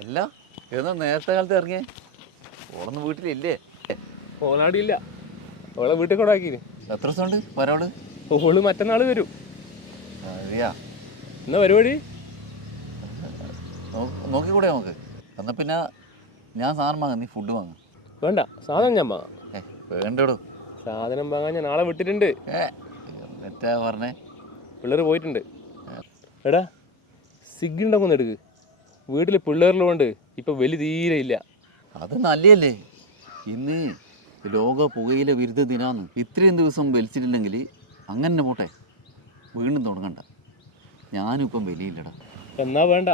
അല്ല ഏതാ നേരത്തെ കാലത്ത് ഇറങ്ങിയേ? ഓളൊന്നും വീട്ടിലില്ലേ? ഓളാടിയില്ല, ഓളെ വീട്ടിൽ കൂടെ ആക്കി. എത്ര ദിവസം ഉണ്ട് വരോട്? ഓള് മറ്റന്നാൾ വരും. അറിയാ എന്നാ പരിപാടി? നോക്കിക്കൂടെ നമുക്ക്? എന്നാൽ പിന്നെ ഞാൻ സാധനം വാങ്ങാം, നീ ഫുഡ് വാങ്ങാം. വേണ്ട, സാധനം ഞാൻ വാങ്ങാം. വേണ്ടടോ, സാധനം വാങ്ങാൻ ഞാൻ നാളെ വിട്ടിട്ടുണ്ട്. എന്നിട്ടാ പറഞ്ഞേ? പിള്ളേർ പോയിട്ടുണ്ട്. എടാ സിഗ്ഗുണ്ടൊക്കെ ഒന്ന് എടുക്ക്. വീട്ടിൽ പിള്ളേരിലുകൊണ്ട് ഇപ്പം വലിയ തീരെ ഇല്ല. അത് നല്ലതല്ലേ? ഇന്ന് ലോക പുകയില വിരുദ്ധ ദിനാന്ന്. ഇത്രയും ദിവസം വലിച്ചിട്ടില്ലെങ്കിൽ അങ്ങനെ പോട്ടെ, വീണ്ടും തുടങ്ങണ്ട. ഞാനും ഇപ്പം വലിയില്ലടാ. എന്നാ വേണ്ട,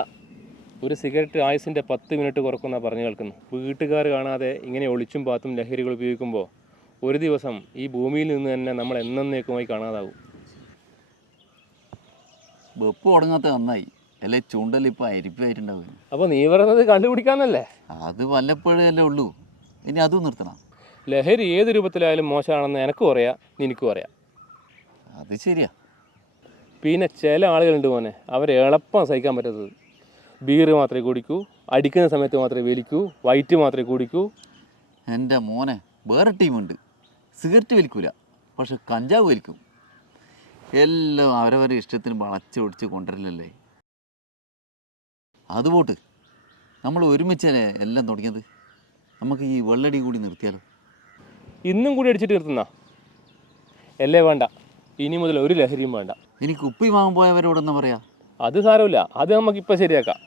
ഒരു സിഗരറ്റ് ആയുസിൻ്റെ 10 മിനിറ്റ് കുറക്കുമെന്നാണ് പറഞ്ഞു കേൾക്കുന്നു. വീട്ടുകാർ കാണാതെ ഇങ്ങനെ ഒളിച്ചും പാത്തും ലഹരികൾ ഉപയോഗിക്കുമ്പോൾ ഒരു ദിവസം ഈ ഭൂമിയിൽ നിന്ന് തന്നെ നമ്മൾ എന്നേക്കുമായി കാണാതാവും. വെപ്പ് തുടങ്ങാത്ത നന്നായി, അല്ലെ ചൂണ്ടൽ ഇപ്പം അരിപ്പായിട്ടുണ്ടാവും. അപ്പോൾ നീ പറയുന്നത് കണ്ടുപിടിക്കാന്നല്ലേ? അത് വല്ലപ്പോഴേ അല്ലേ ഉള്ളൂ, ഇനി അതും നിർത്തണം. ലഹരി ഏത് രൂപത്തിലായാലും മോശമാണെന്ന് എനിക്കും അറിയാം, നിനക്കും അറിയാം. അത് ശരിയാ. പിന്നെ ചില ആളുകളുണ്ട് മോനെ, അവരെ എളുപ്പം സഹിക്കാൻ പറ്റാത്തത്. ബീറ് മാത്രമേ കുടിക്കൂ, അടിക്കുന്ന സമയത്ത് മാത്രമേ വലിക്കൂ, വൈറ്റ് മാത്രമേ കുടിക്കൂ. എൻ്റെ മോനെ വേറെ ടീമുണ്ട്, സിഗരറ്റ് വലിക്കൂല പക്ഷെ കഞ്ചാവ് വലിക്കും. എല്ലാം അവരവരുടെ ഇഷ്ടത്തിന് വളച്ചൊടിച്ച് കൊണ്ടുവരില്ലല്ലേ. അതുപോട്ട് നമ്മൾ ഒരുമിച്ചല്ലേ എല്ലാം തുടങ്ങിയത്. നമുക്ക് ഈ വെള്ളടി കൂടി നിർത്തിയാലോ? ഇന്നും കൂടി അടിച്ചിട്ട് നിർത്തുന്ന അല്ലേ? വേണ്ട, ഇനി മുതൽ ഒരു ലഹരിയും വേണ്ട. എനിക്ക് കുപ്പി വാങ്ങാൻ പോയവരോടെന്നാ പറയാ? അത് സാരമില്ല, അത് നമുക്കിപ്പോൾ ശരിയാക്കാം.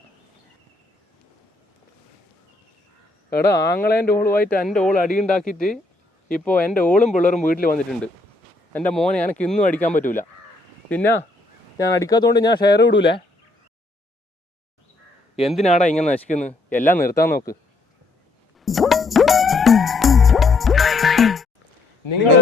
എടാ ആങ്ങളേൻ്റെ ഓളുമായിട്ട് എൻ്റെ ഓൾ അടിയുണ്ടാക്കിയിട്ട് ഇപ്പോൾ എൻ്റെ ഓളും പിള്ളേരും വീട്ടിൽ വന്നിട്ടുണ്ട്. എൻ്റെ മോനെ എനിക്ക് ഇന്നും അടിക്കാൻ പറ്റൂല. പിന്നെ ഞാൻ അടിക്കാത്തതുകൊണ്ട് ഞാൻ ഷെയർ വിടൂലേ. എന്തിനാടാ ഇങ്ങനെ നശിക്കുന്നത്? എല്ലാം നിർത്താൻ നോക്ക്. നിങ്ങൾ